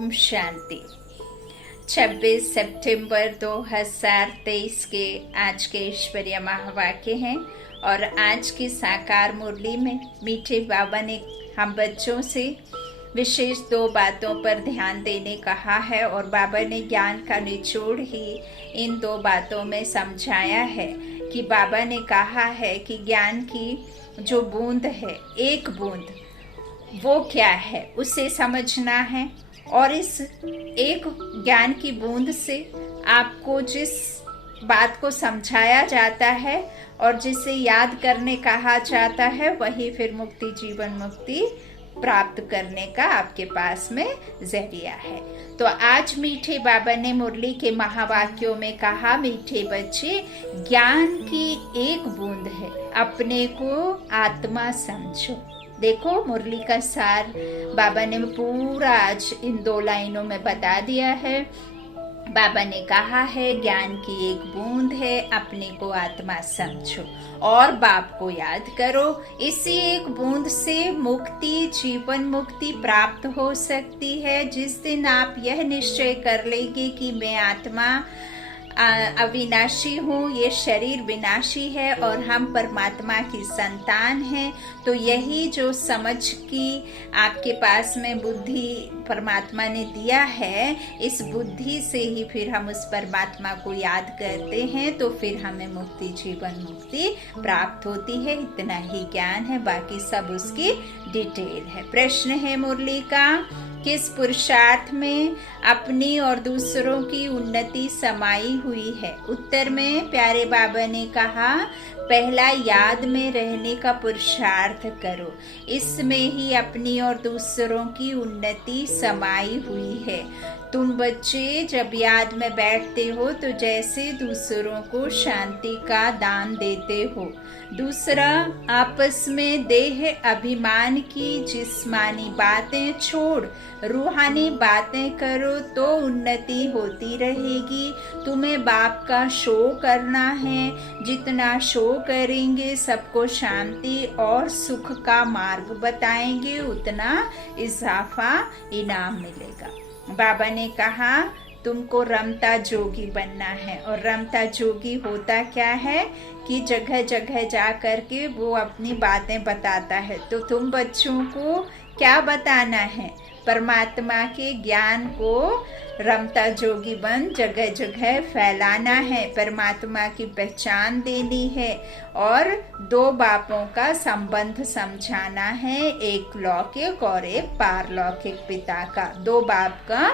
ओम शांति। 26 सितंबर 2023 के आज के ईश्वरीय महावाक्य हैं और आज की साकार मुरली में मीठे बाबा ने हम बच्चों से विशेष 2 बातों पर ध्यान देने कहा है और बाबा ने ज्ञान का निचोड़ ही इन 2 बातों में समझाया है कि बाबा ने कहा है कि ज्ञान की जो बूंद है, एक बूंद, वो क्या है उसे समझना है और इस एक ज्ञान की बूंद से आपको जिस बात को समझाया जाता है और जिसे याद करने कहा जाता है वही फिर मुक्ति, जीवन मुक्ति प्राप्त करने का आपके पास में जरिया है। तो आज मीठे बाबा ने मुरली के महावाक्यों में कहा, मीठे बच्चे, ज्ञान की एक बूंद है, अपने को आत्मा समझो। देखो मुरली का सार बाबा ने पूरा आज इन 2 लाइनों में बता दिया है। बाबा ने कहा है ज्ञान की एक बूंद है, अपने को आत्मा समझो और बाप को याद करो। इसी एक बूंद से मुक्ति, जीवन मुक्ति प्राप्त हो सकती है। जिस दिन आप यह निश्चय कर लेंगे कि मैं आत्मा अविनाशी हूँ, ये शरीर विनाशी है और हम परमात्मा की संतान हैं, तो यही जो समझ की आपके पास में बुद्धि परमात्मा ने दिया है, इस बुद्धि से ही फिर हम उस परमात्मा को याद करते हैं तो फिर हमें मुक्ति, जीवन मुक्ति प्राप्त होती है। इतना ही ज्ञान है, बाकी सब उसकी डिटेल है। प्रश्न है मुरली का, किस पुरुषार्थ में अपनी और दूसरों की उन्नति समाई हुई है? उत्तर में प्यारे बाबा ने कहा, पहला याद में रहने का पुरुषार्थ करो, इसमें ही अपनी और दूसरों की उन्नति समाई हुई है। तुम बच्चे जब याद में बैठते हो तो जैसे दूसरों को शांति का दान देते हो। दूसरा, आपस में देह अभिमान की जिस्मानी बातें छोड़ रूहानी बातें करो तो उन्नति होती रहेगी। तुम्हें बाप का शो करना है, जितना शो करेंगे सबको शांति और सुख का मार्ग बताएंगे, उतना इजाफा इनाम मिलेगा। बाबा ने कहा तुमको रमता जोगी बनना है और रमता जोगी होता क्या है कि जगह जगह जा कर के वो अपनी बातें बताता है। तो तुम बच्चों को क्या बताना है? परमात्मा के ज्ञान को रमता जोगी बन जगह जगह फैलाना है, परमात्मा की पहचान देनी है और 2 बापों का संबंध समझाना है, एक लौकिक और एक पारलौकिक पिता का। 2 बाप का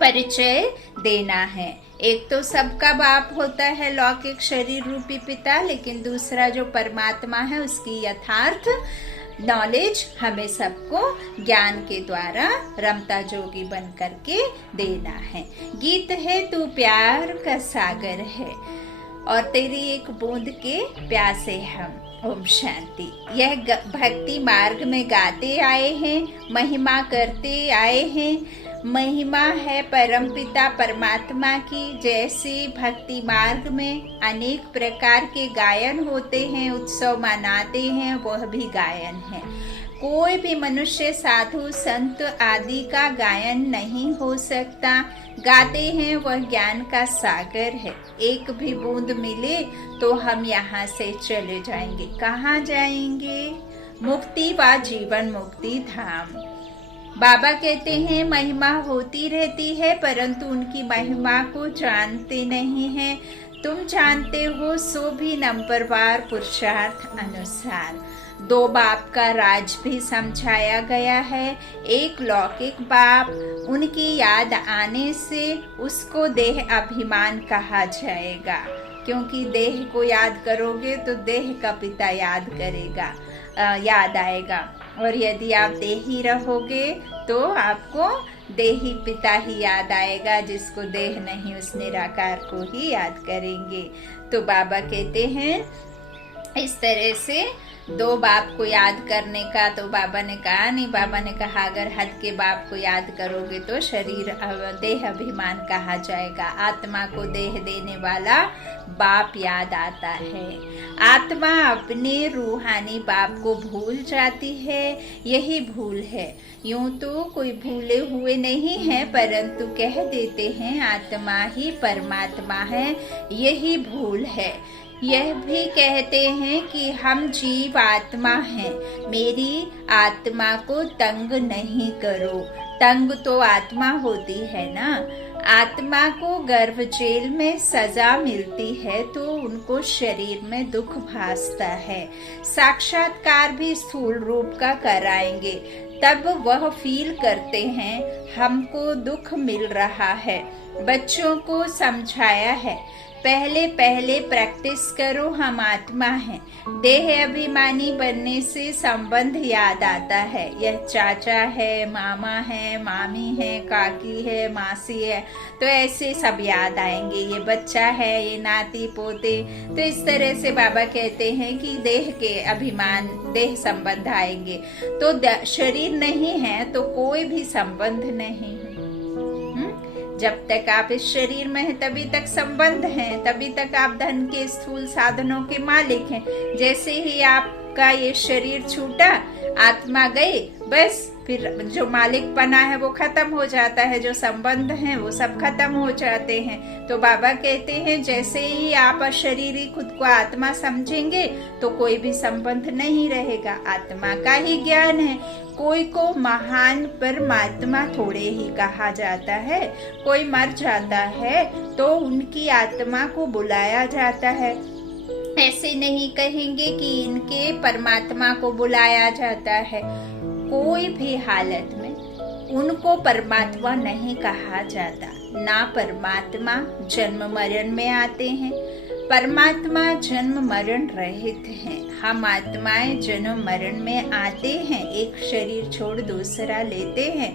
परिचय देना है। एक तो सबका बाप होता है लौकिक शरीर रूपी पिता, लेकिन दूसरा जो परमात्मा है उसकी यथार्थ नॉलेज हमें सबको ज्ञान के द्वारा रमता जोगी बन करके देना है। गीत है तू प्यार का सागर है और तेरी एक बूंद के प्यासे हम। ओम शांति। यह भक्ति मार्ग में गाते आए हैं, महिमा करते आए हैं। महिमा है परमपिता परमात्मा की। जैसे भक्ति मार्ग में अनेक प्रकार के गायन होते हैं, उत्सव मनाते हैं, वह भी गायन है। कोई भी मनुष्य, साधु, संत आदि का गायन नहीं हो सकता। गाते हैं वह ज्ञान का सागर है। एक भी बूंद मिले तो हम यहाँ से चले जाएंगे। कहाँ जाएंगे? मुक्ति व जीवन मुक्ति धाम। बाबा कहते हैं महिमा होती रहती है परंतु उनकी महिमा को जानते नहीं हैं। तुम जानते हो सो भी नंबरवार पुरुषार्थ अनुसार। 2 बाप का राज भी समझाया गया है। एक लौकिक बाप, उनकी याद आने से उसको देह अभिमान कहा जाएगा, क्योंकि देह को याद करोगे तो देह का पिता याद करेगा, याद आएगा। और यदि आप देही रहोगे तो आपको देही पिता ही याद आएगा, जिसको देह नहीं उस निराकार को ही याद करेंगे। तो बाबा कहते हैं इस तरह से दो बाप को याद करने का, तो बाबा ने कहा नहीं। बाबा ने कहा अगर हद के बाप को याद करोगे तो शरीर देह अभिमान कहा जाएगा। आत्मा को देह देने वाला बाप याद आता है। आत्मा अपने रूहानी बाप को भूल जाती है, यही भूल है। यूं तो कोई भूले हुए नहीं है, परंतु कह देते हैं आत्मा ही परमात्मा है, यही भूल है। यह भी कहते हैं कि हम जीव आत्मा हैं, मेरी आत्मा को तंग नहीं करो। तंग तो आत्मा होती है ना। आत्मा को गर्भ जेल में सजा मिलती है तो उनको शरीर में दुख भासता है। साक्षात्कार भी स्थूल रूप का कराएंगे, तब वह फील करते हैं हमको दुख मिल रहा है। बच्चों को समझाया है पहले पहले प्रैक्टिस करो, हम आत्मा हैं। देह अभिमानी बनने से संबंध याद आता है। यह चाचा है, मामा है, मामी है, काकी है, मासी है, तो ऐसे सब याद आएंगे। ये बच्चा है, ये नाती पोते। तो इस तरह से बाबा कहते हैं कि देह के अभिमान, देह संबंध आएंगे। तो शरीर नहीं है तो कोई भी संबंध नहीं है। जब तक आप इस शरीर में हैं तभी तक संबंध हैं, तभी तक आप धन के स्थूल साधनों के मालिक हैं। जैसे ही आपका ये शरीर छूटा, आत्मा गई, बस फिर जो मालिक बना है वो खत्म हो जाता है, जो संबंध हैं वो सब खत्म हो जाते हैं। तो बाबा कहते हैं जैसे ही आप अशरीरी खुद को आत्मा समझेंगे तो कोई भी संबंध नहीं रहेगा। आत्मा का ही ज्ञान है। कोई को महान परमात्मा थोड़े ही कहा जाता है। कोई मर जाता है तो उनकी आत्मा को बुलाया जाता है। ऐसे नहीं कहेंगे कि इनके परमात्मा को बुलाया जाता है। कोई भी हालत में उनको परमात्मा नहीं कहा जाता। ना परमात्मा जन्म मरण में आते हैं, परमात्मा जन्म मरण रहित हैं। हम आत्माएं जन्म मरण में आते हैं, एक शरीर छोड़ दूसरा लेते हैं,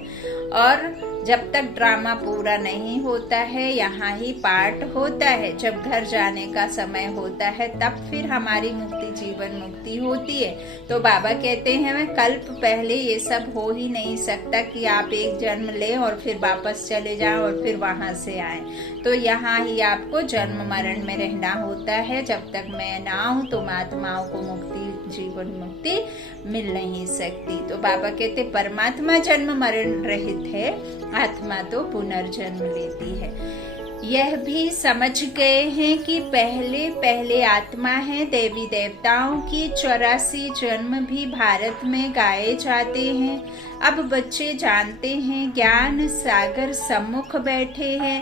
और जब तक ड्रामा पूरा नहीं होता है, यहाँ ही पार्ट होता है। जब घर जाने का समय होता है तब फिर हमारी मुक्ति, जीवन मुक्ति होती है। तो बाबा कहते हैं मैं कल्प पहले ये सब हो ही नहीं सकता कि आप एक जन्म लें और फिर वापस चले जाएं और फिर वहां से आए। तो यहाँ ही आपको जन्म मरण में रहना होता है। जब तक मैं ना आऊं तो आत्माओं को मुक्ति, जीवन मुक्ति मिल नहीं सकती। तो बाबा कहते परमात्मा जन्म मरण रहित है, आत्मा तो पुनर्जन्म लेती है। यह भी समझ गए हैं कि पहले पहले आत्मा है। देवी देवताओं की 84 जन्म भी भारत में गाए जाते हैं। अब बच्चे जानते हैं, ज्ञान सागर सम्मुख बैठे हैं।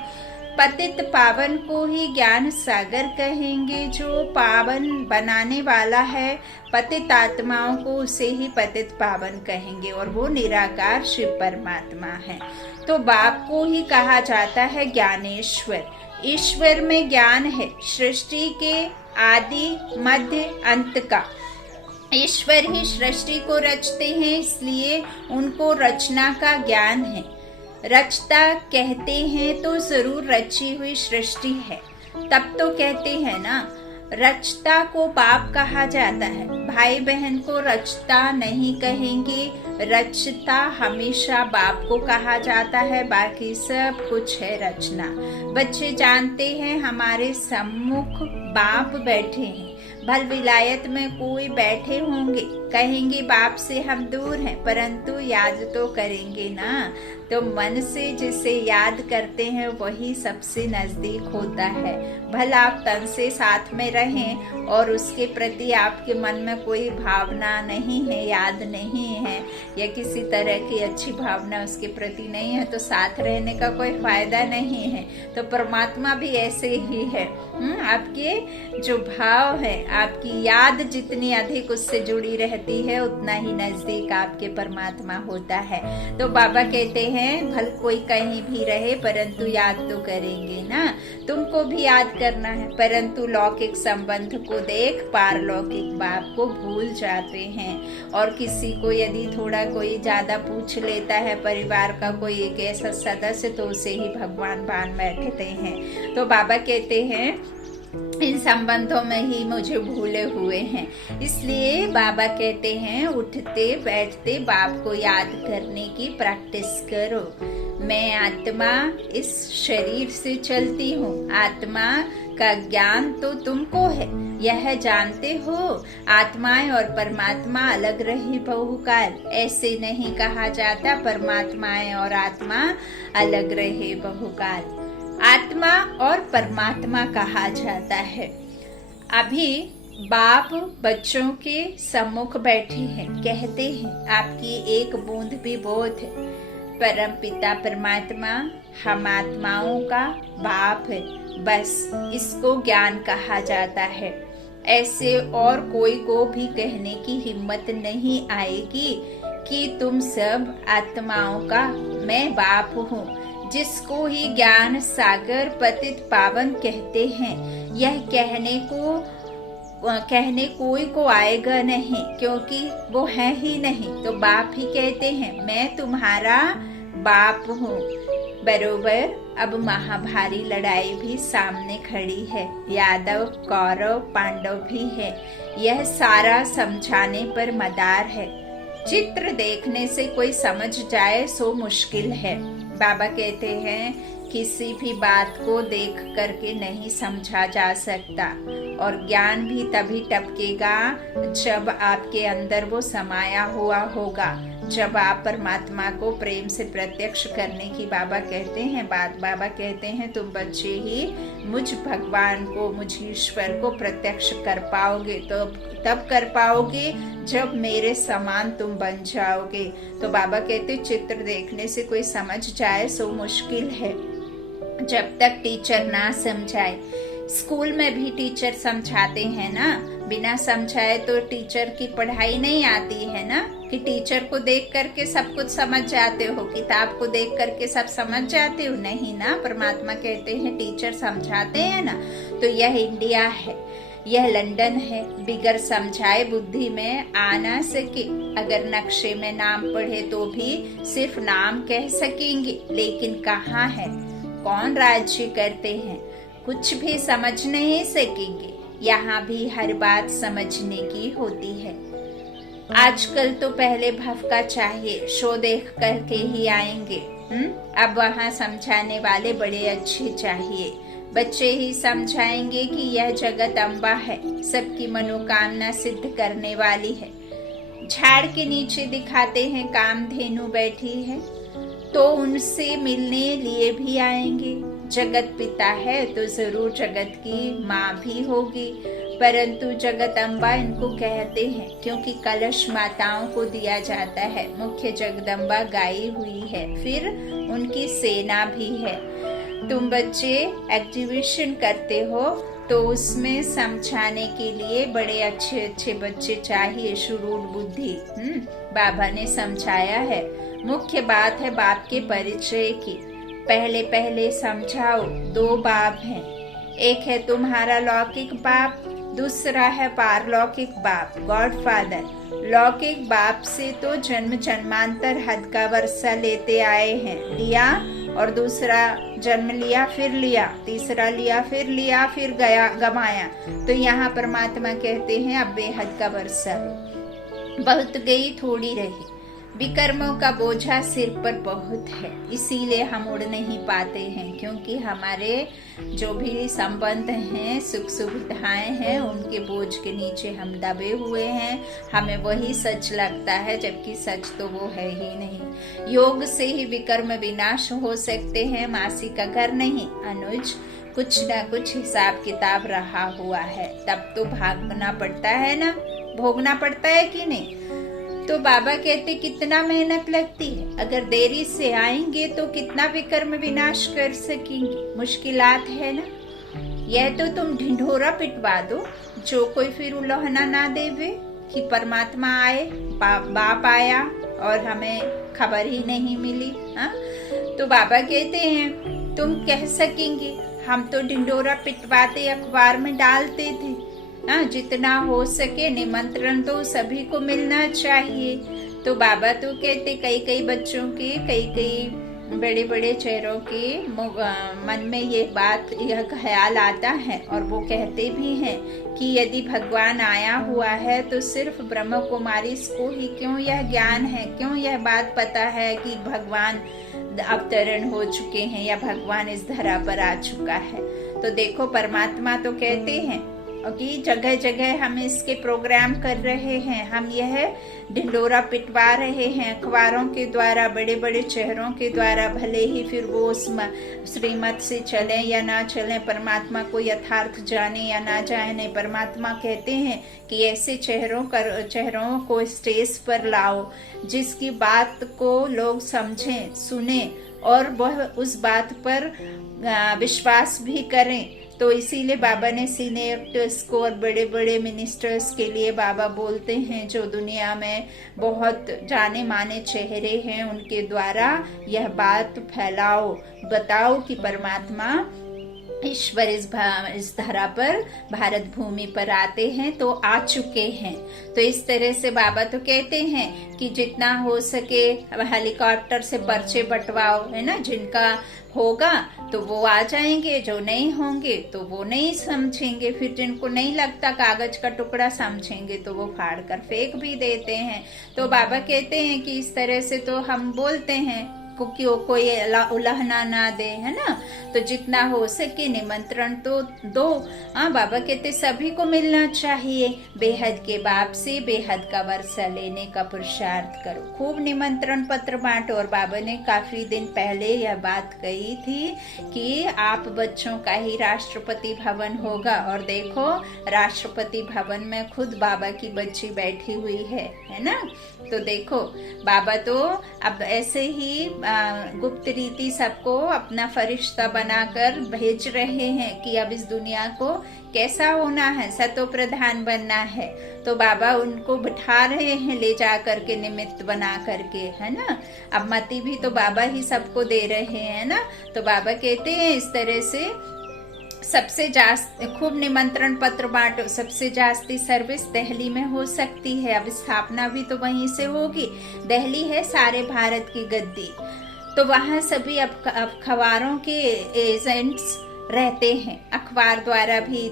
पतित पावन को ही ज्ञान सागर कहेंगे। जो पावन बनाने वाला है पतित आत्माओं को, उसे ही पतित पावन कहेंगे, और वो निराकार शिव परमात्मा है। तो बाप को ही कहा जाता है ज्ञानेश्वर। ईश्वर में ज्ञान है, सृष्टि के आदि मध्य अंत का। ईश्वर ही सृष्टि को रचते हैं, इसलिए उनको रचना का ज्ञान है। रचता कहते हैं तो जरूर रची हुई सृष्टि है, तब तो कहते हैं ना। रचता को बाप कहा जाता है, भाई बहन को रचता नहीं कहेंगे। रचता हमेशा बाप को कहा जाता है, बाकी सब कुछ है रचना। बच्चे जानते हैं हमारे सम्मुख बाप बैठे हैं। भल विलायत में कोई बैठे होंगे, कहेंगे बाप से हम दूर हैं, परंतु याद तो करेंगे ना। तो मन से जिसे याद करते हैं वही सबसे नजदीक होता है। भला आप तन से साथ में रहें और उसके प्रति आपके मन में कोई भावना नहीं है, याद नहीं है, या किसी तरह की अच्छी भावना उसके प्रति नहीं है, तो साथ रहने का कोई फायदा नहीं है। तो परमात्मा भी ऐसे ही है। आपके जो भाव है, आपकी याद जितनी अधिक उससे जुड़ी रहती है, उतना ही नजदीक आपके परमात्मा होता है। तो बाबा कहते हैं भल कोई कहीं भी रहे, परंतु याद तो करेंगे ना। तुमको भी याद करना है, परंतु लौकिक संबंध को देख पारलौकिक बाप को भूल जाते हैं। और किसी को यदि थोड़ा कोई ज्यादा पूछ लेता है, परिवार का कोई एक ऐसा सदस्य, तो उसे ही भगवान मान बैठते हैं। तो बाबा कहते हैं इन संबंधों में ही मुझे भूले हुए हैं। इसलिए बाबा कहते हैं उठते बैठते बाप को याद करने की प्रैक्टिस करो। मैं आत्मा इस शरीर से चलती हूँ। आत्मा का ज्ञान तो तुमको है, यह जानते हो आत्माएं और परमात्मा अलग रही बहुकाल। ऐसे नहीं कहा जाता परमात्माएं और आत्मा अलग रहे बहुकाल। आत्मा और परमात्मा कहा जाता है। अभी बाप बच्चों के सम्मुख बैठे हैं, कहते हैं आपकी एक बूंद भी बोध है। परम पिता परमात्मा हम आत्माओं का बाप है, बस इसको ज्ञान कहा जाता है। ऐसे और कोई को भी कहने की हिम्मत नहीं आएगी कि तुम सब आत्माओं का मैं बाप हूँ। जिसको ही ज्ञान सागर पतित पावन कहते हैं, यह कहने कोई को आएगा नहीं, क्योंकि वो है ही नहीं। तो बाप ही कहते हैं मैं तुम्हारा बाप हूँ। बरोबर अब महाभारी लड़ाई भी सामने खड़ी है। यादव कौरव पांडव भी है। यह सारा समझाने पर मदार है। चित्र देखने से कोई समझ जाए सो मुश्किल है। बाबा कहते हैं किसी भी बात को देख करके नहीं समझा जा सकता, और ज्ञान भी तभी टपकेगा जब आपके अंदर वो समाया हुआ होगा, जब आप परमात्मा को प्रेम से प्रत्यक्ष करने की बाबा कहते हैं बात। बाबा कहते हैं तुम बच्चे ही मुझ भगवान को, मुझ ईश्वर को प्रत्यक्ष कर पाओगे, तो तब कर पाओगे जब मेरे समान तुम बन जाओगे। तो बाबा कहते चित्र देखने से कोई समझ जाए सो मुश्किल है, जब तक टीचर ना समझाए। स्कूल में भी टीचर समझाते हैं ना, बिना समझाए तो टीचर की पढ़ाई नहीं आती है ना, कि टीचर को देख करके सब कुछ समझ जाते हो, किताब को देख करके सब समझ जाते हो, नहीं ना। परमात्मा कहते हैं टीचर समझाते हैं ना। तो यह इंडिया है, यह लंदन है। बिगर समझाए बुद्धि में आ ना सके। अगर नक्शे में नाम पढ़े तो भी सिर्फ नाम कह सकेंगे, लेकिन कहाँ है, कौन राज्य करते हैं, कुछ भी समझ नहीं सकेंगे। यहाँ भी हर बात समझने की होती है। आजकल तो पहले भवका चाहिए, शो देख करके ही आएंगे। अब वहाँ समझाने वाले बड़े अच्छे चाहिए। बच्चे ही समझाएंगे कि यह जगत अम्बा है, सबकी मनोकामना सिद्ध करने वाली है। झाड़ के नीचे दिखाते हैं कामधेनु बैठी है, तो उनसे मिलने लिए भी आएंगे। जगत पिता है तो जरूर जगत की माँ भी होगी, परंतु जगत अम्बा इनको कहते हैं क्योंकि कलश माताओं को दिया जाता है। मुख्य जगदम्बा गाई हुई है, फिर उनकी सेना भी है। तुम बच्चे एग्जीबिशन करते हो तो उसमें समझाने के लिए बड़े अच्छे अच्छे बच्चे चाहिए, शुरूढ़ बुद्धि। बाबा ने समझाया है। मुख्य बात है बाप के परिचय की। पहले पहले समझाओ, दो बाप हैं, एक है तुम्हारा लौकिक बाप, दूसरा है पारलौकिक बाप, गॉड फादर। लौकिक बाप से तो जन्म जन्मांतर हद का वर्षा लेते आए हैं, लिया, और दूसरा जन्म लिया, फिर लिया, तीसरा लिया, फिर गया, गमाया। तो यहाँ परमात्मा कहते हैं अब बेहद का वर्षा है, बहुत गई थोड़ी रही। विकर्मों का बोझा सिर पर बहुत है, इसीलिए हम उड़ नहीं पाते हैं, क्योंकि हमारे जो भी संबंध हैं, सुख सुविधाएं हैं, उनके बोझ के नीचे हम दबे हुए हैं। हमें वही सच लगता है, जबकि सच तो वो है ही नहीं। योग से ही विकर्म विनाश हो सकते हैं, मासी का घर नहीं। अनुज, कुछ ना कुछ हिसाब किताब रहा हुआ है, तब तो भागना पड़ता है ना, भोगना पड़ता है कि नहीं। तो बाबा कहते कितना मेहनत लगती है, अगर देरी से आएंगे तो कितना विकर्म विनाश कर सकेंगे। मुश्किलात है ना। यह तो तुम ढिंढोरा पिटवा दो, जो कोई फिर उल्लहना ना देवे कि परमात्मा आए, बाप आया और हमें खबर ही नहीं मिली। तो बाबा कहते हैं तुम कह सकेंगे हम तो ढिंढोरा पिटवाते, अखबार में डालते थे ना, जितना हो सके निमंत्रण तो सभी को मिलना चाहिए। तो बाबा तो कहते कई कई बच्चों के कई कई बड़े बड़े चेहरों के मन में यह ख्याल आता है, और वो कहते भी हैं कि यदि भगवान आया हुआ है तो सिर्फ ब्रह्म कुमारी को ही क्यों यह ज्ञान है, क्यों यह बात पता है कि भगवान अवतरण हो चुके हैं या भगवान इस धरा पर आ चुका है। तो देखो, परमात्मा तो कहते हैं कि जगह जगह हम इसके प्रोग्राम कर रहे हैं, हम यह ढिंडोरा पिटवा रहे हैं अखबारों के द्वारा, बड़े बड़े चेहरों के द्वारा, भले ही फिर वो उस श्रीमत से चलें या ना चलें, परमात्मा को यथार्थ जाने या ना जाने। परमात्मा कहते हैं कि ऐसे चेहरों को स्टेज पर लाओ जिसकी बात को लोग समझें, सुने और वह उस बात पर विश्वास भी करें। तो इसीलिए बाबा ने सीनियर्स को और बड़े बड़े मिनिस्टर्स के लिए बाबा बोलते हैं, जो दुनिया में बहुत जाने माने चेहरे हैं, उनके द्वारा यह बात फैलाओ, बताओ कि परमात्मा ईश्वर इस धरा पर भारत भूमि पर आते हैं, तो आ चुके हैं। तो इस तरह से बाबा तो कहते हैं कि जितना हो सके हेलीकॉप्टर से पर्चे बंटवाओ, है ना। जिनका होगा तो वो आ जाएंगे, जो नहीं होंगे तो वो नहीं समझेंगे, फिर जिनको नहीं लगता कागज का टुकड़ा समझेंगे तो वो फाड़ कर फेंक भी देते हैं। तो बाबा कहते हैं कि इस तरह से तो हम बोलते हैं क्योंकि वो कोई उलाहना ना दे, है ना। तो जितना हो सके निमंत्रण तो दो। बाबा कहते सभी को मिलना चाहिए, बेहद के बाप से बेहद का वर्षा लेने का पुरुषार्थ करो, खूब निमंत्रण पत्र बांटो। और बाबा ने काफी दिन पहले यह बात कही थी कि आप बच्चों का ही राष्ट्रपति भवन होगा, और देखो राष्ट्रपति भवन में खुद बाबा की बच्ची बैठी हुई है ना। तो देखो, बाबा तो अब ऐसे ही गुप्त रीति सबको अपना फरिश्ता बनाकर भेज रहे हैं कि अब इस दुनिया को कैसा होना है, सतो प्रधान बनना है। तो बाबा उनको बिठा रहे हैं ले जा करके, निमित्त बना करके, है ना। अब मती भी तो बाबा ही सबको दे रहे हैं ना। तो बाबा कहते हैं इस तरह से सबसे जास्ती खूब निमंत्रण पत्र बांटो, सबसे जास्ती सर्विस दिल्ली में हो सकती है। अब स्थापना भी तो वहीं से होगी, दिल्ली है सारे भारत की गद्दी। तो वहाँ सभी अखबारों के एजेंट्स रहते हैं, अखबार द्वारा भी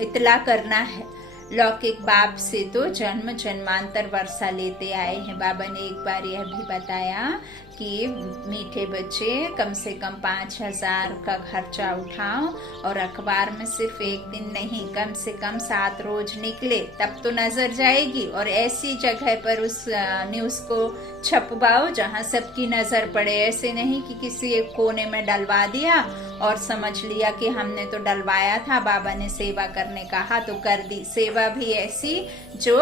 इतला करना है। लौकिक बाप से तो जन्म जन्मांतर वर्षा लेते आए हैं। बाबा ने एक बार यह भी बताया कि मीठे बच्चे कम से कम 5,000 का खर्चा उठाओ और अखबार में सिर्फ एक दिन नहीं, कम से कम 7 रोज निकले, तब तो नजर जाएगी। और ऐसी जगह पर उस न्यूज को छपवाओ जहां सबकी नजर पड़े। ऐसे नहीं कि किसी एक कोने में डलवा दिया और समझ लिया कि हमने तो डलवाया था, बाबा ने सेवा करने कहा तो कर दी। सेवा भी ऐसी जो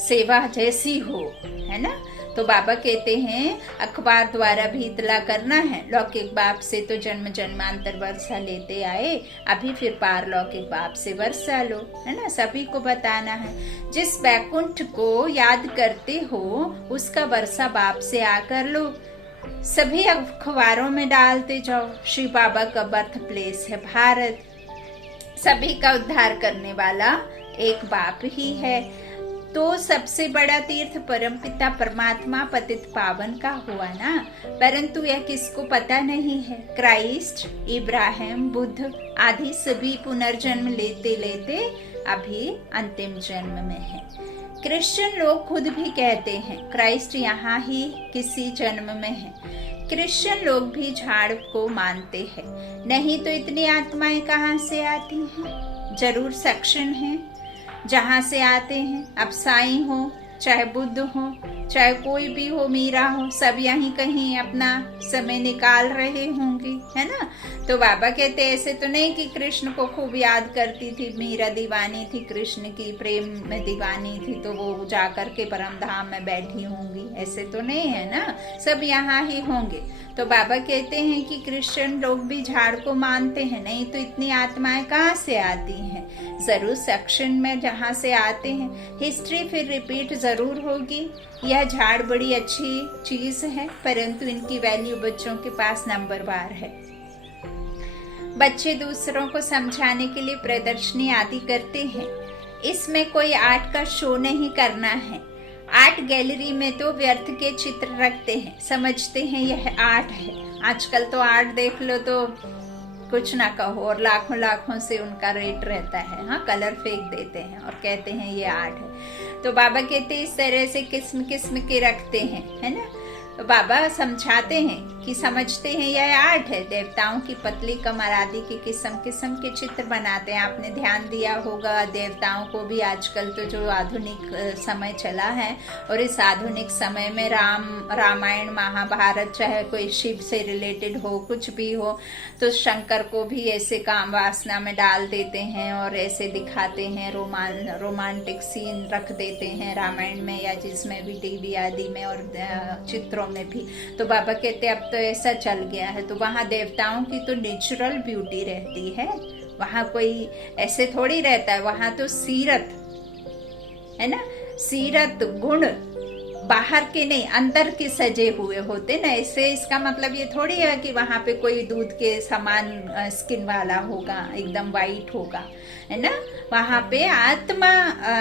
सेवा जैसी हो, है ना। तो बाबा कहते हैं अखबार द्वारा भी इतला करना है। लौकिक बाप से तो जन्म जन्मांतर वर्षा लेते आए, अभी फिर पार लौकिक बाप से वर्षा लो, है ना। सभी को बताना है। जिस बैकुंठ को याद करते हो उसका वर्षा बाप से आकर लो। सभी अखबारों में डालते जाओ। श्री बाबा का बर्थ प्लेस है भारत। सभी का उद्धार करने वाला एक बाप ही है। तो सबसे बड़ा तीर्थ परमपिता परमात्मा पतित पावन का हुआ ना, परंतु यह किसको पता नहीं है। क्राइस्ट, इब्राहिम, बुद्ध आदि सभी पुनर्जन्म लेते लेते अभी अंतिम जन्म में है। क्रिश्चियन लोग खुद भी कहते हैं क्राइस्ट यहाँ ही किसी जन्म में है। क्रिश्चियन लोग भी झाड़ को मानते हैं। नहीं तो इतनी आत्माएं कहाँ से आती हैं? जरूर सेक्शन है जहाँ से आते हैं। अब साईं हो, चाहे बुद्ध हो, चाहे कोई भी हो, मीरा हो, सब यहीं कहीं अपना समय निकाल रहे होंगे, है ना। तो बाबा कहते ऐसे तो नहीं कि कृष्ण को खूब याद करती थी, मीरा दीवानी थी कृष्ण की, प्रेम में दीवानी थी, तो वो जाकर के परम धाम में बैठी होंगी, ऐसे तो नहीं है ना। सब यहाँ ही होंगे। तो बाबा कहते हैं कि क्रिश्चियन लोग भी झाड़ को मानते हैं। नहीं तो इतनी आत्माएं कहाँ से आती हैं? जरूर सेक्शन में जहाँ से आते हैं। हिस्ट्री फिर रिपीट जरूर होगी। यह झाड़ बड़ी अच्छी चीज है, परंतु इनकी वैल्यू बच्चों के पास नंबर बार है। बच्चे दूसरों को समझाने के लिए प्रदर्शनी आदि करते हैं। इसमें कोई आर्ट का शो नहीं करना है। आर्ट गैलरी में तो व्यर्थ के चित्र रखते हैं, समझते हैं यह आर्ट है। आजकल तो आर्ट देख लो तो कुछ ना कहो, और लाखों लाखों से उनका रेट रहता है। हाँ, कलर फेंक देते हैं और कहते हैं ये आर्ट है। तो बाबा कहते हैं इस तरह से किस्म किस्म के रखते हैं, है ना। तो बाबा समझाते हैं कि समझते हैं यह आर्ट है। देवताओं की पतली कमर आदि की किस्म किस्म के चित्र बनाते हैं। आपने ध्यान दिया होगा देवताओं को भी आजकल तो जो आधुनिक समय चला है, और इस आधुनिक समय में रामायण महाभारत, चाहे कोई शिव से रिलेटेड हो, कुछ भी हो, तो शंकर को भी ऐसे काम वासना में डाल देते हैं और ऐसे दिखाते हैं। रोमांटिक सीन रख देते हैं रामायण में या जिसमें भी टीवी आदि में और चित्रों में भी। तो बाबा कहते अब तो ऐसा चल गया है। तो वहाँ देवताओं की तो नेचुरल ब्यूटी रहती है, वहाँ कोई ऐसे थोड़ी रहता है। वहाँ तो सीरत है ना, सीरत गुण बाहर के नहीं अंदर के सजे हुए होते ना। ऐसे इसका मतलब ये थोड़ी है कि वहां पे कोई दूध के समान स्किन वाला होगा, एकदम वाइट होगा, है ना। वहां पे आत्मा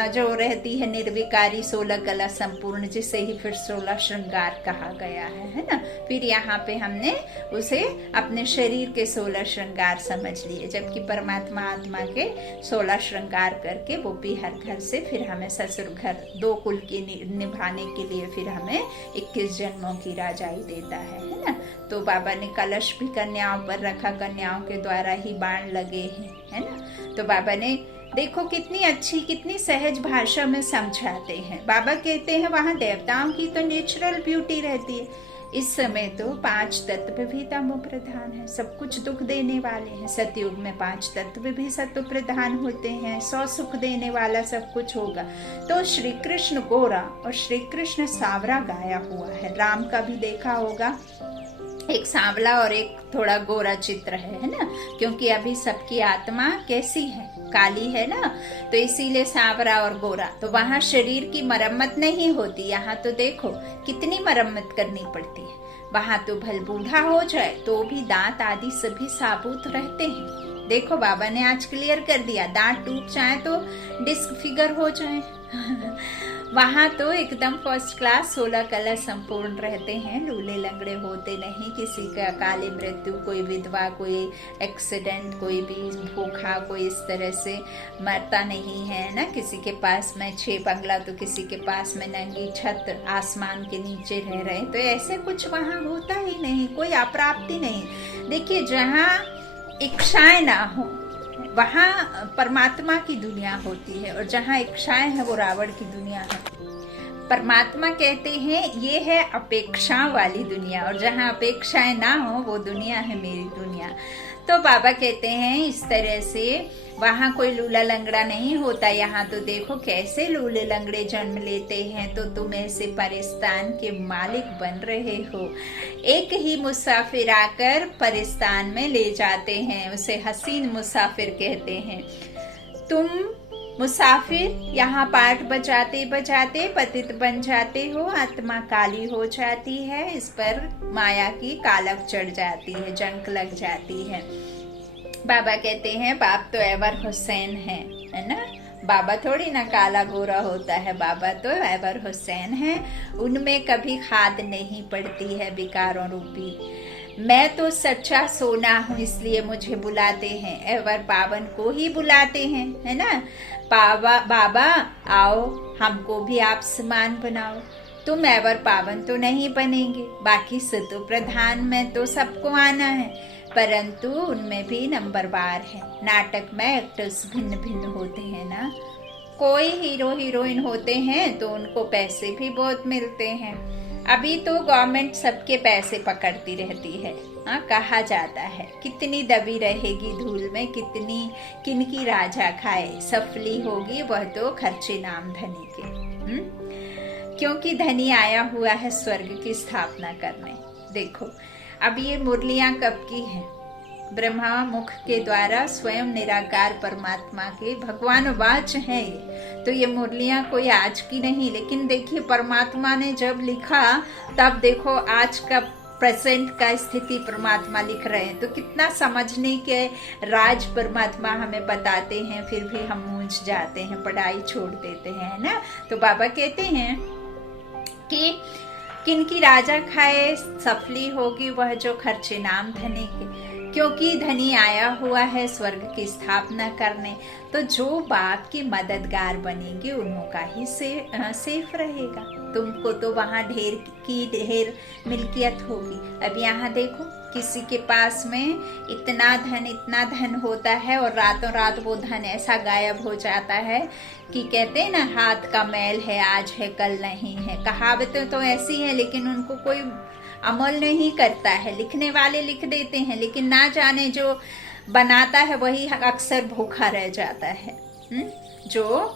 जो रहती है निर्विकारी, 16 कला संपूर्ण, जिसे ही फिर 16 श्रृंगार कहा गया है ना। फिर यहाँ पे हमने उसे अपने शरीर के 16 श्रृंगार समझ लिए, जबकि परमात्मा आत्मा के 16 श्रृंगार करके वो भी हर घर से फिर हमें ससुर घर, 2 कुल की निभाने के लिए फिर हमें 21 जन्मों की राजाई देता है ना। तो बाबा ने कलश भी कन्याओं पर रखा, कन्याओं के द्वारा ही बाण लगे हैं, है ना। तो बाबा ने देखो कितनी अच्छी, कितनी सहज भाषा में समझाते हैं। बाबा कहते हैं वहां देवताओं की तो नेचुरल ब्यूटी रहती है। इस समय तो 5 तत्व भी तमो प्रधान है, सब कुछ दुख देने वाले हैं। सतयुग में 5 तत्व भी सत्व प्रधान होते हैं, 100 सुख देने वाला सब कुछ होगा। तो श्री कृष्ण गोरा और श्री कृष्ण सावरा गाया हुआ है। राम का भी देखा होगा, एक सांवला और एक थोड़ा गोरा चित्र है ना, क्योंकि अभी सबकी आत्मा कैसी है, काली है ना, तो इसीलिए सांवरा और गोरा। तो वहाँ शरीर की मरम्मत नहीं होती, यहाँ तो देखो कितनी मरम्मत करनी पड़ती है। वहाँ तो भल बूढ़ा हो जाए तो भी दांत आदि सभी साबुत रहते हैं। देखो बाबा ने आज क्लियर कर दिया, दांत टूट जाए तो डिस्फिगर हो जाए वहाँ तो एकदम फर्स्ट क्लास 16 कला संपूर्ण रहते हैं, लूले लंगड़े होते नहीं, किसी का काली मृत्यु, कोई विधवा, कोई एक्सीडेंट, कोई भी भूखा, कोई इस तरह से मरता नहीं है ना। किसी के पास में 6 बंगला तो किसी के पास में नंगी छत आसमान के नीचे रह रहे, तो ऐसे कुछ वहाँ होता ही नहीं, कोई अप्राप्ति नहीं। देखिए जहाँ इच्छाएं ना हो वहाँ परमात्मा की दुनिया होती है, और जहाँ इच्छाएं है वो रावण की दुनिया है। परमात्मा कहते हैं ये है अपेक्षा वाली दुनिया, और जहाँ अपेक्षाएं ना हो वो दुनिया है मेरी दुनिया। तो बाबा कहते हैं इस तरह से वहाँ कोई लूला लंगड़ा नहीं होता। यहाँ तो देखो कैसे लूले लंगड़े जन्म लेते हैं, तो तुम ऐसे परिस्तान के मालिक बन रहे हो। एक ही मुसाफिर आकर परिस्तान में ले जाते हैं, उसे हसीन मुसाफिर कहते हैं। तुम मुसाफिर यहाँ पाठ बजाते बजाते पतित बन जाते हो, आत्मा काली हो जाती है, इस पर माया की कालक चढ़ जाती है, जंक लग जाती है। बाबा कहते हैं बाप तो एवर हुसैन है ना। बाबा थोड़ी ना काला गोरा होता है, बाबा तो एवर हुसैन है, उनमें कभी खाद नहीं पड़ती है विकारों रूपी। मैं तो सच्चा सोना हूँ इसलिए मुझे बुलाते हैं, एवर पावन को ही बुलाते हैं, है ना। बाबा आओ हमको भी आप समान बनाओ। तुम एवर पावन तो नहीं बनेंगे, बाकी सतो प्रधान में तो सबको आना है, परंतु उनमें भी नंबरवार है। नाटक में एक्टर्स भिन्न भिन्न होते हैं ना। कोई हीरो हीरोइन होते हैं तो उनको पैसे भी बहुत मिलते हैं। अभी तो गवर्नमेंट सबके पैसे पकड़ती रहती है, हाँ कहा जाता है कितनी दबी रहेगी धूल में, कितनी किनकी राजा खाए, सफली होगी वह तो खर्चे नाम धनी के। क्योंकि धनी आया हुआ है स्वर्ग की स्थापना करने। देखो अब ये मुरलियां कब की हैं? ब्रह्मा मुख के द्वारा स्वयं निराकार परमात्मा के भगवान वाच है ये, तो ये मुरलियां कोई आज की नहीं। लेकिन देखिए परमात्मा ने जब लिखा तब देखो आज का प्रेजेंट का स्थिति परमात्मा लिख रहे हैं, तो कितना समझने के राज परमात्मा हमें बताते हैं, फिर भी हम मूंझ जाते हैं, पढ़ाई छोड़ देते हैं ना। तो बाबा कहते हैं कि किनकी राजा खाए सफली होगी वह जो खर्चे नाम धने के, क्योंकि धनी आया हुआ है स्वर्ग की स्थापना करने। तो जो बाप की मददगार बनेंगे उनका ही सेफ रहेगा। तुमको तो वहाँ ढेर की ढेर मिल्कियत होगी। अब यहाँ देखो, किसी के पास में इतना धन होता है और रातों रात वो धन ऐसा गायब हो जाता है कि कहते हैं ना, हाथ का मैल है आज है कल नहीं है। कहावतें तो ऐसी हैं लेकिन उनको कोई अमल नहीं करता है। लिखने वाले लिख देते हैं लेकिन ना जाने जो बनाता है वही अक्सर भूखा रह जाता है। जो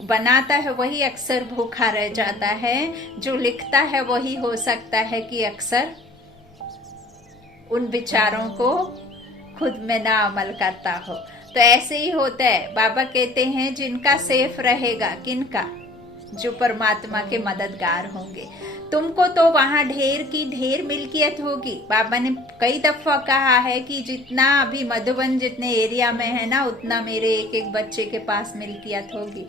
बनाता है वही अक्सर भूखा रह जाता है। जो लिखता है वही हो सकता है कि अक्सर उन विचारों को खुद में ना अमल करता हो। तो ऐसे ही होता है। बाबा कहते हैं जिनका सेफ रहेगा, किनका? जो परमात्मा के मददगार होंगे। तुमको तो वहां ढेर की ढेर मिल्कियत होगी। बाबा ने कई दफा कहा है कि जितना अभी मधुबन जितने एरिया में है ना, उतना मेरे एक एक बच्चे के पास मिल्कियत होगी।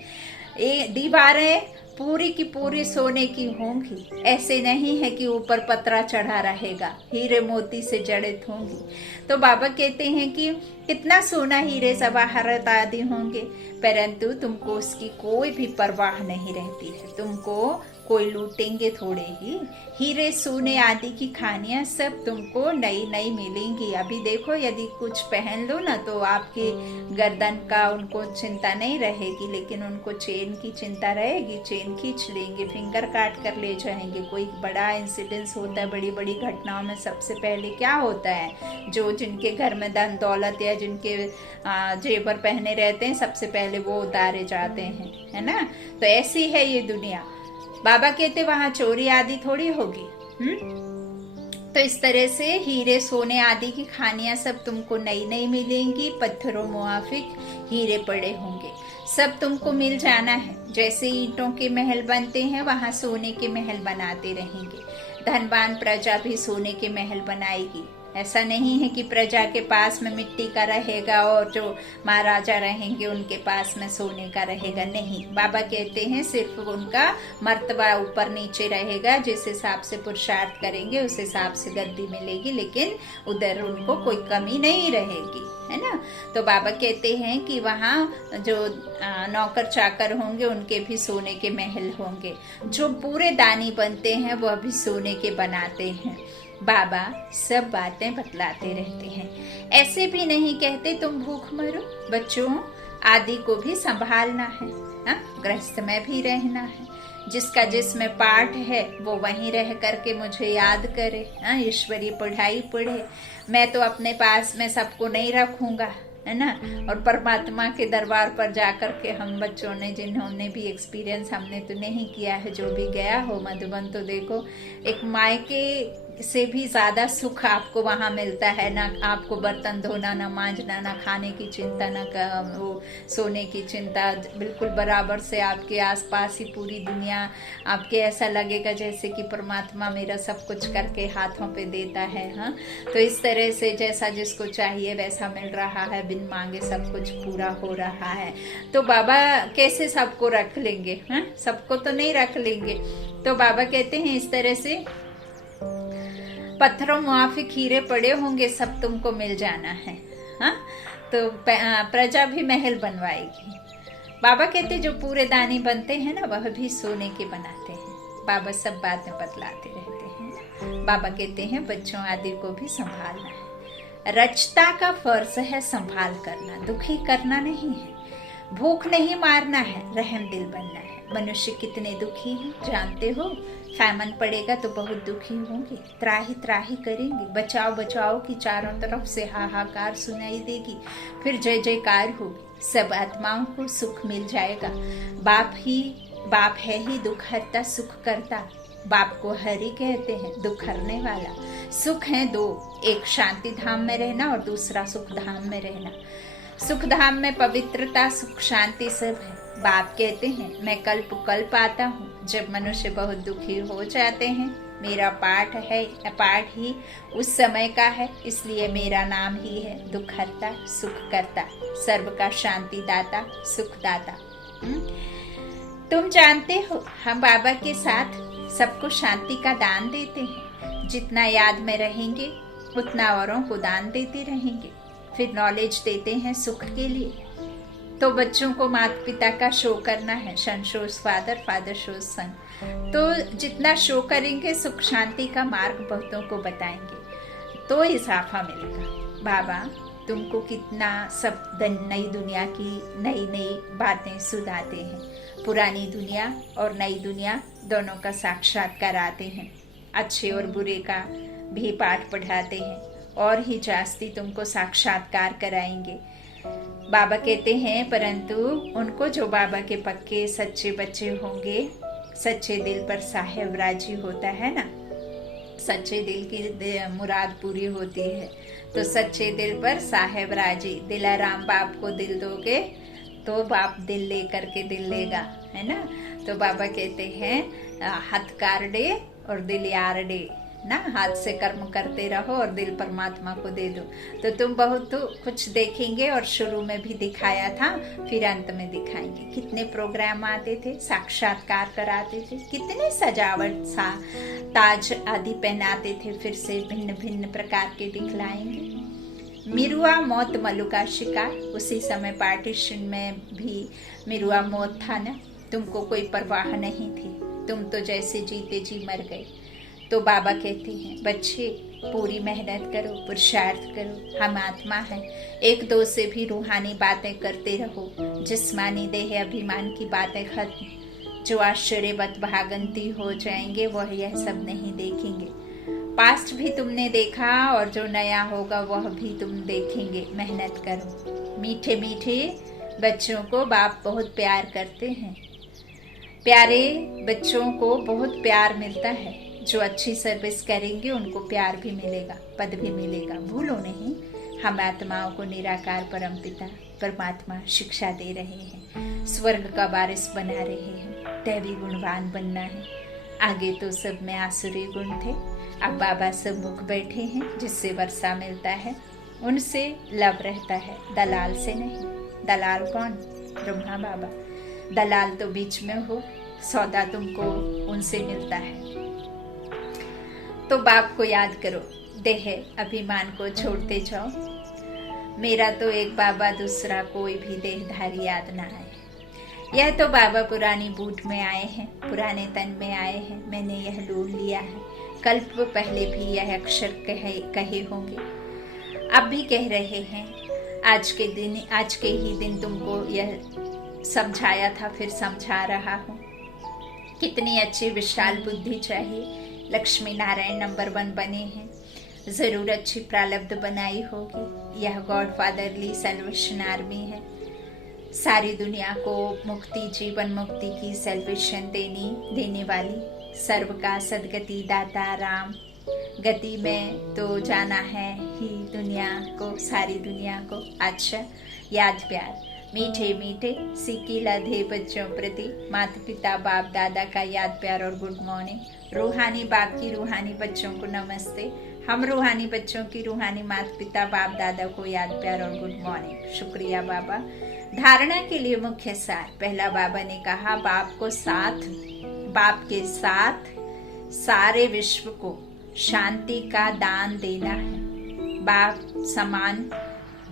दीवारें पूरी की पूरी सोने की होंगी। ऐसे नहीं है कि ऊपर पतरा चढ़ा रहेगा, हीरे मोती से जड़ित होंगी। तो बाबा कहते हैं कि कितना सोना हीरे जवाहरत आदि होंगे, परंतु तुमको उसकी कोई भी परवाह नहीं रहती है। तुमको कोई लूटेंगे थोड़े ही। हीरे सोने आदि की खानियां सब तुमको नई नई मिलेंगी। अभी देखो, यदि कुछ पहन लो ना तो आपके गर्दन का उनको चिंता नहीं रहेगी, लेकिन उनको चेन की चिंता रहेगी। चेन खींच लेंगे, फिंगर काट कर ले जाएंगे। कोई बड़ा इंसिडेंस होता है, बड़ी बड़ी घटनाओं में सबसे पहले क्या होता है, जो जिनके घर में धन दौलत या जिनके जेवर पहने रहते हैं सबसे पहले वो उतारे जाते हैं, है ना। तो ऐसी है ये दुनिया। बाबा कहते वहां चोरी आदि थोड़ी होगी। तो इस तरह से हीरे सोने आदि की खानियां सब तुमको नई नई मिलेंगी। पत्थरों मुआफिक हीरे पड़े होंगे, सब तुमको मिल जाना है। जैसे ईंटों के महल बनते हैं वहां सोने के महल बनाते रहेंगे। धनवान प्रजा भी सोने के महल बनाएगी। ऐसा नहीं है कि प्रजा के पास में मिट्टी का रहेगा और जो महाराजा रहेंगे उनके पास में सोने का रहेगा। नहीं, बाबा कहते हैं सिर्फ उनका मर्तबा ऊपर नीचे रहेगा। जिस हिसाब से पुरुषार्थ करेंगे उस हिसाब से गद्दी मिलेगी, लेकिन उधर उनको कोई कमी नहीं रहेगी, है ना। तो बाबा कहते हैं कि वहाँ जो नौकर चाकर होंगे उनके भी सोने के महल होंगे। जो पूरे दानी बनते हैं वह भी सोने के बनाते हैं। बाबा सब बातें बतलाते रहते हैं। ऐसे भी नहीं कहते तुम भूख मरो। बच्चों आदि को भी संभालना है, गृहस्थ में भी रहना है। जिसका जिसमें पाठ है वो वहीं रह करके मुझे याद करे, ईश्वरीय पढ़ाई पढ़े। मैं तो अपने पास में सबको नहीं रखूंगा, है ना। और परमात्मा के दरबार पर जाकर के हम बच्चों ने, जिन्होंने भी एक्सपीरियंस, हमने तो नहीं किया है, जो भी गया हो मधुबन, तो देखो एक मायके से भी ज्यादा सुख आपको वहां मिलता है। ना आपको बर्तन धोना, ना मांजना, ना खाने की चिंता, ना वो सोने की चिंता। बिल्कुल बराबर से आपके आसपास ही पूरी दुनिया आपके ऐसा लगेगा जैसे कि परमात्मा मेरा सब कुछ करके हाथों पे देता है। हाँ, तो इस तरह से जैसा जिसको चाहिए वैसा मिल रहा है, बिन मांगे सब कुछ पूरा हो रहा है। तो बाबा कैसे सबको रख लेंगे? हाँ, सबको तो नहीं रख लेंगे। तो बाबा कहते हैं इस तरह से पत्थरों मुआफिक हीरे पड़े होंगे, सब तुमको मिल जाना है। हाँ, तो प्रजा भी महल बनवाएगी। बाबा कहते जो पूरे दानी बनते हैं ना वह भी सोने के बनाते हैं। बाबा सब बातें बतलाते रहते हैं। बाबा कहते हैं बच्चों आदि को भी संभालना है। रचता का फर्ज है संभाल करना, दुखी करना नहीं है। भूख नहीं मारना है, रहम दिल बनना है। मनुष्य कितने दुखी हैं जानते हो? फैमन पड़ेगा तो बहुत दुखी होंगे, त्राही त्राही करेंगे। बचाओ बचाओ की चारों तरफ से हाहाकार सुनाई देगी, फिर जय जयकार होगी। सब आत्माओं को सुख मिल जाएगा। बाप है ही दुख हरता सुख करता। बाप को हरि कहते हैं, दुख हरने वाला। सुख है दो, एक शांति धाम में रहना और दूसरा सुख धाम में रहना। सुख धाम में पवित्रता, सुख, शांति सब है। बाप कहते हैं मैं कल्प कल्प आता हूँ जब मनुष्य बहुत दुखी हो जाते हैं। मेरा पाठ ही उस समय का है, इसलिए मेरा नाम ही है दुख हरता सुख करता, सर्व का शांति दाता सुख दाता। तुम जानते हो हम बाबा के साथ सबको शांति का दान देते हैं। जितना याद में रहेंगे उतना औरों को दान देते रहेंगे। फिर नॉलेज देते हैं सुख के लिए। तो बच्चों को माता पिता का शो करना है, सन शोज फादर, फादर शोज सन। तो जितना शो करेंगे सुख शांति का मार्ग बहुतों को बताएंगे तो इजाफा मिलेगा। बाबा तुमको कितना सब नई दुनिया की नई नई बातें सुनाते हैं, पुरानी दुनिया और नई दुनिया दोनों का साक्षात्कार आते हैं, अच्छे और बुरे का भी पाठ पढ़ाते हैं और ही जास्ती तुमको साक्षात्कार कराएंगे। बाबा कहते हैं परंतु उनको जो बाबा के पक्के सच्चे बच्चे होंगे, सच्चे दिल पर साहेब राजी होता है ना, सच्चे दिल की मुराद पूरी होती है। तो सच्चे दिल पर साहेब राजी, दिलाराम बाप को दिल दोगे तो बाप दिल ले करके दिल लेगा, है ना। तो बाबा कहते हैं हाथ कार डे और दिल यार डे ना, हाथ से कर्म करते रहो और दिल परमात्मा को दे दो। तो तुम बहुत कुछ देखेंगे और शुरू में भी दिखाया था, फिर अंत में दिखाएंगे। कितने प्रोग्राम आते थे, साक्षात्कार कराते थे, कितने सजावट सा ताज आदि पहनाते थे, फिर से भिन्न भिन्न प्रकार के दिखलाएंगे। मिरुआ मौत मलु का शिकार, उसी समय पार्टीशन में भी मिरुआ मौत था ना, तुमको कोई परवाह नहीं थी, तुम तो जैसे जीते जी मर गए। तो बाबा कहते हैं बच्चे पूरी मेहनत करो, पुरुषार्थ करो, हम आत्मा है, एक दो से भी रूहानी बातें करते रहो, जिस्मानी देह अभिमान की बातें खत्म। जो आश्चर्यवत भागंती हो जाएंगे वह यह सब नहीं देखेंगे। पास्ट भी तुमने देखा और जो नया होगा वह भी तुम देखेंगे। मेहनत करो। मीठे मीठे बच्चों को बाप बहुत प्यार करते हैं। प्यारे बच्चों को बहुत प्यार मिलता है। जो अच्छी सर्विस करेंगे उनको प्यार भी मिलेगा, पद भी मिलेगा। भूलो नहीं, हम आत्माओं को निराकार परमपिता परमात्मा शिक्षा दे रहे हैं, स्वर्ग का वारिस बना रहे हैं, दैवी गुणवान बनना है। आगे तो सब में आसुरी गुण थे, अब बाबा सब मुख बैठे हैं, जिससे वर्षा मिलता है उनसे लव रहता है, दलाल से नहीं। दलाल कौन? ब्रह्मा बाबा। दलाल तो बीच में हो, सौदा तुमको उनसे मिलता है। तो बाप को याद करो, देह अभिमान को छोड़ते जाओ। मेरा तो एक बाबा, दूसरा कोई भी देहधारी याद ना आए। यह तो बाबा पुरानी बूट में आए हैं, पुराने तन में आए हैं, मैंने यह लूट लिया है। कल्प पहले भी यह अक्षर कहे होंगे, अब भी कह रहे हैं। आज के ही दिन तुमको यह समझाया था, फिर समझा रहा हूँ। कितनी अच्छी विशाल बुद्धि चाहिए। लक्ष्मी नारायण नंबर 1 बने हैं, जरूर अच्छी प्रारब्ध बनाई होगी। यह गॉड फादरली सल्वेशन आर्मी है, सारी दुनिया को मुक्ति, जीवन मुक्ति की सल्वेशन देने वाली, सर्व का सदगति दाता राम। गति में तो जाना है ही दुनिया को, सारी दुनिया को। अच्छा, याद प्यार मीठे मीठे सीखी लधे बच्चों प्रति माता पिता बाप दादा का याद प्यार और गुड मॉर्निंग। रूहानी बाप की रूहानी बच्चों को नमस्ते। हम रूहानी बच्चों की रूहानी माता पिता बाप दादा को याद प्यार और गुड मॉर्निंग। शुक्रिया बाबा। धारणा के लिए मुख्य सार। पहला बाबा ने कहा बाप के साथ सारे विश्व को शांति का दान देना है। बाप समान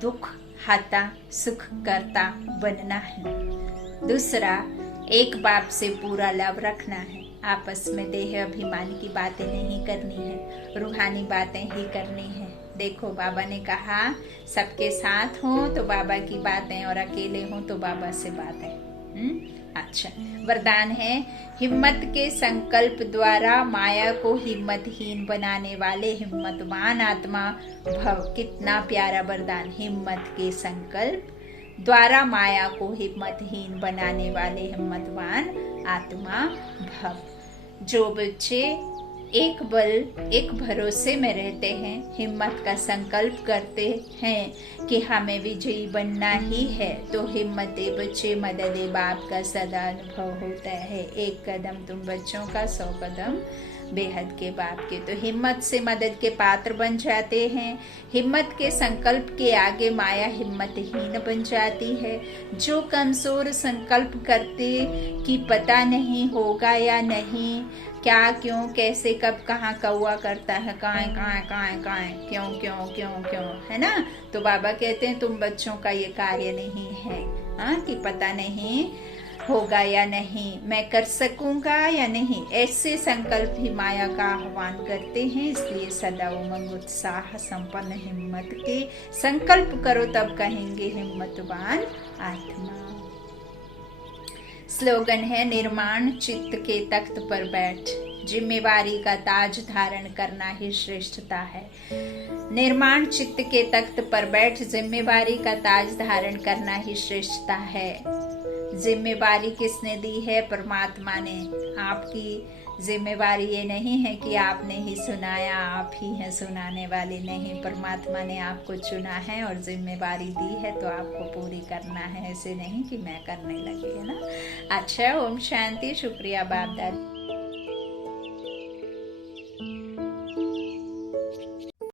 दुख हता सुख करता बनना है। दूसरा, एक बाप से पूरा लव रखना है। आपस में देह अभिमान की बातें नहीं करनी है, रूहानी बातें ही करनी है। देखो बाबा ने कहा सबके साथ हो तो बाबा की बातें और अकेले हो तो बाबा से बातें। अच्छा, वरदान है हिम्मत के संकल्प द्वारा माया को हिम्मतहीन बनाने वाले हिम्मतवान आत्मा भव। कितना प्यारा वरदान। हिम्मत के संकल्प द्वारा माया को हिम्मतहीन बनाने वाले हिम्मतवान आत्मा भव। जो बच्चे एक भरोसे में रहते हैं, हिम्मत का संकल्प करते हैं कि हमें विजयी बनना ही है, तो हिम्मते बच्चे मददे बाप का सदा अनुभव होता है। एक कदम तुम बच्चों का, 100 कदम बेहद के बाप के। तो हिम्मत से मदद के पात्र बन जाते हैं। हिम्मत के संकल्प के आगे माया हिम्मतहीन बन जाती है। जो कमजोर संकल्प करते कि पता नहीं होगा या नहीं, क्या, क्यों, कैसे, कब, कहाँ कौआ करता है, काएं काएं काएं काएं, क्यों क्यों क्यों क्यों, है ना। तो बाबा कहते हैं तुम बच्चों का ये कार्य नहीं है, हाँ, कि पता नहीं होगा या नहीं, मैं कर सकूंगा या नहीं, ऐसे संकल्प ही माया का आह्वान करते हैं। इसलिए सदा उमंग उत्साह संपन्न हिम्मत के संकल्प करो, तब कहेंगे हिम्मतवान आत्मा। स्लोगन है, निर्माण चित्त के तख्त पर बैठ, जिम्मेवारी का ताज धारण करना ही श्रेष्ठता है। निर्माण चित्त के तख्त पर बैठ, जिम्मेवारी का ताज धारण करना ही श्रेष्ठता है। जिम्मेवारी किसने दी है? परमात्मा ने। आपकी जिम्मेवारी ये नहीं है कि आपने ही सुनाया, आप ही हैं सुनाने वाले, नहीं, परमात्मा ने आपको चुना है और जिम्मेवारी दी है तो आपको पूरी करना है, ऐसे नहीं कि मैं करने लगी, है ना। अच्छा, ओम शांति। शुक्रिया बाप दादा।